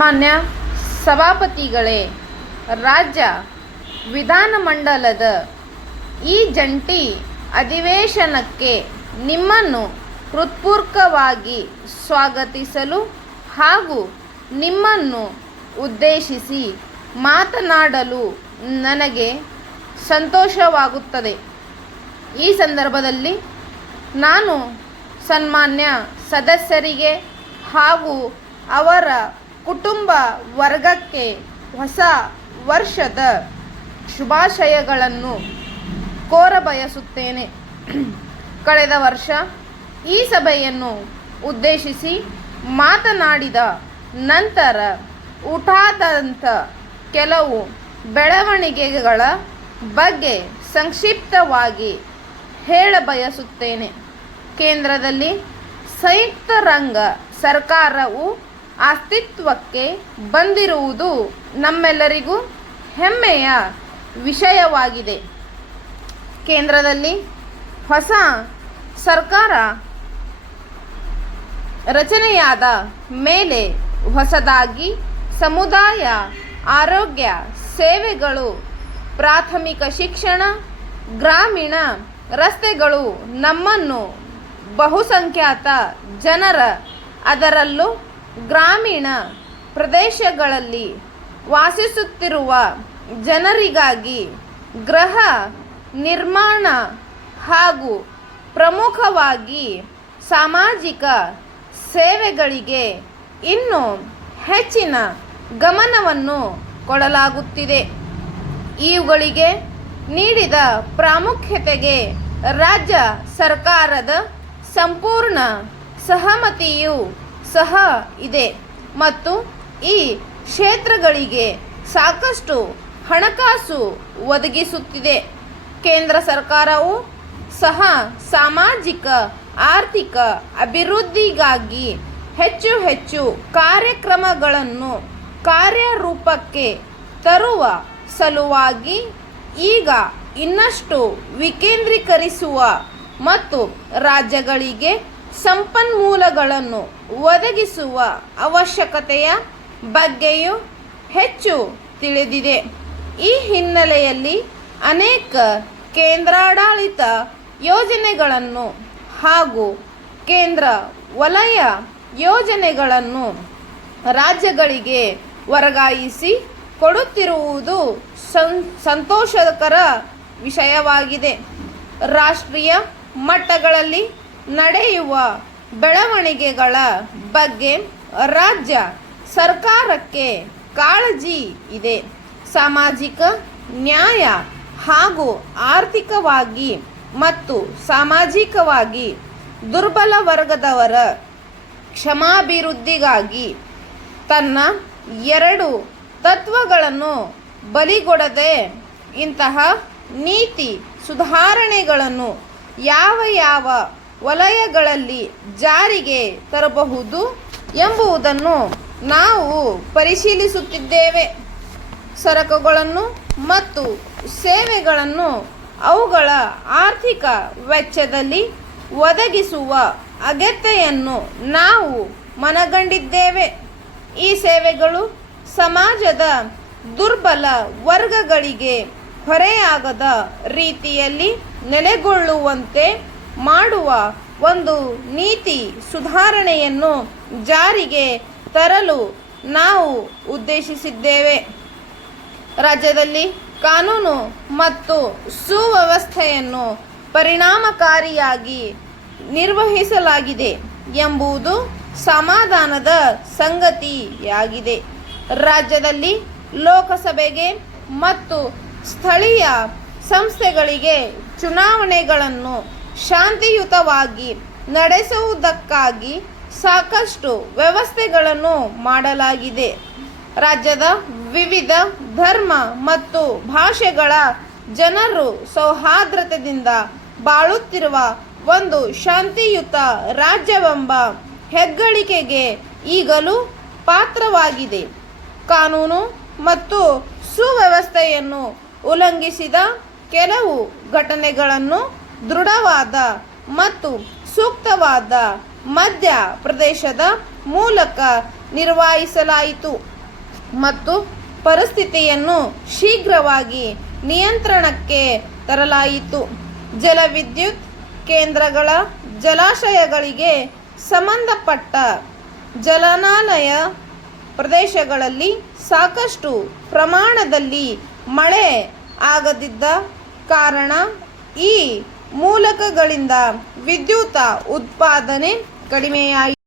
ಮಾನ್ಯ ಸಭಾಪತಿಗಳೇ, ರಾಜ್ಯ ವಿಧಾನಮಂಡಲದ ಈ ಜಂಟಿ ಅಧಿವೇಶನಕ್ಕೆ ನಿಮ್ಮನ್ನು ಹೃತ್ಪೂರ್ವಕವಾಗಿ ಸ್ವಾಗತಿಸಲು ಹಾಗೂ ನಿಮ್ಮನ್ನು ಉದ್ದೇಶಿಸಿ ಮಾತನಾಡಲು ನನಗೆ ಸಂತೋಷವಾಗುತ್ತದೆ. ಈ ಸಂದರ್ಭದಲ್ಲಿ ನಾನು ಸನ್ಮಾನ್ಯ ಸದಸ್ಯರಿಗೆ ಹಾಗೂ ಅವರ ಕುಟುಂಬ ವರ್ಗಕ್ಕೆ ಹೊಸ ವರ್ಷದ ಶುಭಾಶಯಗಳನ್ನು ಕೋರಬಯಸುತ್ತೇನೆ. ಕಳೆದ ವರ್ಷ ಈ ಸಭೆಯನ್ನು ಉದ್ದೇಶಿಸಿ ಮಾತನಾಡಿದ ನಂತರ ಉಂಟಾದಂಥ ಕೆಲವು ಬೆಳವಣಿಗೆಗಳ ಬಗ್ಗೆ ಸಂಕ್ಷಿಪ್ತವಾಗಿ ಹೇಳಬಯಸುತ್ತೇನೆ. ಕೇಂದ್ರದಲ್ಲಿ ಸಂಯುಕ್ತ ರಂಗ ಸರ್ಕಾರವು ಅಸ್ತಿತ್ವಕ್ಕೆ ಬಂದಿರುವುದು ನಮ್ಮೆಲ್ಲರಿಗೂ ಹೆಮ್ಮೆಯ ವಿಷಯವಾಗಿದೆ. ಕೇಂದ್ರದಲ್ಲಿ ಹೊಸ ಸರ್ಕಾರ ರಚನೆಯಾದ ಮೇಲೆ ಹೊಸದಾಗಿ ಸಮುದಾಯ ಆರೋಗ್ಯ ಸೇವೆಗಳು, ಪ್ರಾಥಮಿಕ ಶಿಕ್ಷಣ, ಗ್ರಾಮೀಣ ರಸ್ತೆಗಳು ನಮ್ಮನ್ನು ಬಹುಸಂಖ್ಯಾತ ಜನರ, ಅದರಲ್ಲೂ ಗ್ರಾಮೀಣ ಪ್ರದೇಶಗಳಲ್ಲಿ ವಾಸಿಸುತ್ತಿರುವ ಜನರಿಗಾಗಿ ಗೃಹ ನಿರ್ಮಾಣ ಹಾಗೂ ಪ್ರಮುಖವಾಗಿ ಸಾಮಾಜಿಕ ಸೇವೆಗಳಿಗೆ ಇನ್ನೂ ಹೆಚ್ಚಿನ ಗಮನವನ್ನು ಕೊಡಲಾಗುತ್ತಿದೆ. ಇವುಗಳಿಗೆ ನೀಡಿದ ಪ್ರಾಮುಖ್ಯತೆಗೆ ರಾಜ್ಯ ಸರ್ಕಾರದ ಸಂಪೂರ್ಣ ಸಹಮತಿಯೂ ಸಹ ಇದೆ ಮತ್ತು ಈ ಕ್ಷೇತ್ರಗಳಿಗೆ ಸಾಕಷ್ಟು ಹಣಕಾಸು ಒದಗಿಸುತ್ತಿದೆ. ಕೇಂದ್ರ ಸರ್ಕಾರವು ಸಹ ಸಾಮಾಜಿಕ ಆರ್ಥಿಕ ಅಭಿವೃದ್ಧಿಗಾಗಿ ಹೆಚ್ಚು ಕಾರ್ಯಕ್ರಮಗಳನ್ನು ಕಾರ್ಯರೂಪಕ್ಕೆ ತರುವ ಸಲುವಾಗಿ ಈಗ ಇನ್ನಷ್ಟು ವಿಕೇಂದ್ರೀಕರಿಸುವ ಮತ್ತು ರಾಜ್ಯಗಳಿಗೆ ಸಂಪನ್ಮೂಲಗಳನ್ನು ಒದಗಿಸುವ ಅವಶ್ಯಕತೆಯ ಬಗ್ಗೆಯೂ ಹೆಚ್ಚು ತಿಳಿದಿದೆ. ಈ ಹಿನ್ನೆಲೆಯಲ್ಲಿ ಅನೇಕ ಕೇಂದ್ರಾಡಳಿತ ಯೋಜನೆಗಳನ್ನು ಹಾಗೂ ಕೇಂದ್ರ ವಲಯ ಯೋಜನೆಗಳನ್ನು ರಾಜ್ಯಗಳಿಗೆ ವರ್ಗಾಯಿಸಿ ಕೊಡುತ್ತಿರುವುದು ಸಂತೋಷಕರ ವಿಷಯವಾಗಿದೆ. ರಾಷ್ಟ್ರೀಯ ಮಟ್ಟಗಳಲ್ಲಿ ನಡೆಯುವ ಬೆಳವಣಿಗೆಗಳ ಬಗ್ಗೆ ರಾಜ್ಯ ಸರ್ಕಾರಕ್ಕೆ ಕಾಳಜಿ ಇದೆ. ಸಾಮಾಜಿಕ ನ್ಯಾಯ ಹಾಗೂ ಆರ್ಥಿಕವಾಗಿ ಮತ್ತು ಸಾಮಾಜಿಕವಾಗಿ ದುರ್ಬಲ ವರ್ಗದವರ ಕ್ಷೇಮಾಭಿವೃದ್ಧಿಗಾಗಿ ತನ್ನ ಎರಡು ತತ್ವಗಳನ್ನು ಬಲಿಗೊಡದೆ ಇಂತಹ ನೀತಿ ಸುಧಾರಣೆಗಳನ್ನು ಯಾವ ವಲಯಗಳಲ್ಲಿ ಜಾರಿಗೆ ತರಬಹುದು ಎಂಬುದನ್ನು ನಾವು ಪರಿಶೀಲಿಸುತ್ತಿದ್ದೇವೆ. ಸರಕುಗಳನ್ನು ಮತ್ತು ಸೇವೆಗಳನ್ನು ಅವುಗಳ ಆರ್ಥಿಕ ವೆಚ್ಚದಲ್ಲಿ ಒದಗಿಸುವ ಅಗತ್ಯತೆಯನ್ನು ನಾವು ಮನಗಂಡಿದ್ದೇವೆ. ಈ ಸೇವೆಗಳು ಸಮಾಜದ ದುರ್ಬಲ ವರ್ಗಗಳಿಗೆ ಹೊರೆಯಾಗದ ರೀತಿಯಲ್ಲಿ ನೆಲೆಗೊಳ್ಳುವಂತೆ ಮಾಡುವ ಒಂದು ನೀತಿ ಸುಧಾರಣೆಯನ್ನು ಜಾರಿಗೆ ತರಲು ನಾವು ಉದ್ದೇಶಿಸಿದ್ದೇವೆ. ರಾಜ್ಯದಲ್ಲಿ ಕಾನೂನು ಮತ್ತು ಸುವ್ಯವಸ್ಥೆಯನ್ನು ಪರಿಣಾಮಕಾರಿಯಾಗಿ ನಿರ್ವಹಿಸಲಾಗಿದೆ ಎಂಬುದು ಸಮಾಧಾನದ ಸಂಗತಿಯಾಗಿದೆ. ರಾಜ್ಯದಲ್ಲಿ ಲೋಕಸಭೆಗೆ ಮತ್ತು ಸ್ಥಳೀಯ ಸಂಸ್ಥೆಗಳಿಗೆ ಚುನಾವಣೆಗಳನ್ನು ಶಾಂತಿಯುತವಾಗಿ ನಡೆಸುವುದಕ್ಕಾಗಿ ಸಾಕಷ್ಟು ವ್ಯವಸ್ಥೆಗಳನ್ನು ಮಾಡಲಾಗಿದೆ. ರಾಜ್ಯದ ವಿವಿಧ ಧರ್ಮ ಮತ್ತು ಭಾಷೆಗಳ ಜನರು ಸೌಹಾರ್ದತೆಯಿಂದ ಬಾಳುತ್ತಿರುವ ಒಂದು ಶಾಂತಿಯುತ ರಾಜ್ಯವೆಂಬ ಹೆಗ್ಗಳಿಕೆಗೆ ಈಗಲೂ ಪಾತ್ರವಾಗಿದೆ. ಕಾನೂನು ಮತ್ತು ಸುವ್ಯವಸ್ಥೆಯನ್ನು ಉಲ್ಲಂಘಿಸಿದ ಕೆಲವು ಘಟನೆಗಳನ್ನು ದೃಢವಾದ ಮತ್ತು ಸೂಕ್ತವಾದ ಮಧ್ಯ ಪ್ರದೇಶದ ಮೂಲಕ ನಿರ್ವಹಿಸಲಾಯಿತು ಮತ್ತು ಪರಿಸ್ಥಿತಿಯನ್ನು ಶೀಘ್ರವಾಗಿ ನಿಯಂತ್ರಣಕ್ಕೆ ತರಲಾಯಿತು. ಜಲವಿದ್ಯುತ್ ಕೇಂದ್ರಗಳ ಜಲಾಶಯಗಳಿಗೆ ಸಂಬಂಧಪಟ್ಟ ಜಲನಾಲಯ ಪ್ರದೇಶಗಳಲ್ಲಿ ಸಾಕಷ್ಟು ಪ್ರಮಾಣದಲ್ಲಿ ಮಳೆ ಆಗದಿದ್ದ ಕಾರಣ ಈ ಮೂಲಕಗಳಿಂದ ವಿದ್ಯುತ್ ಉತ್ಪಾದನೆ ಕಡಿಮೆಯಾಯಿತು.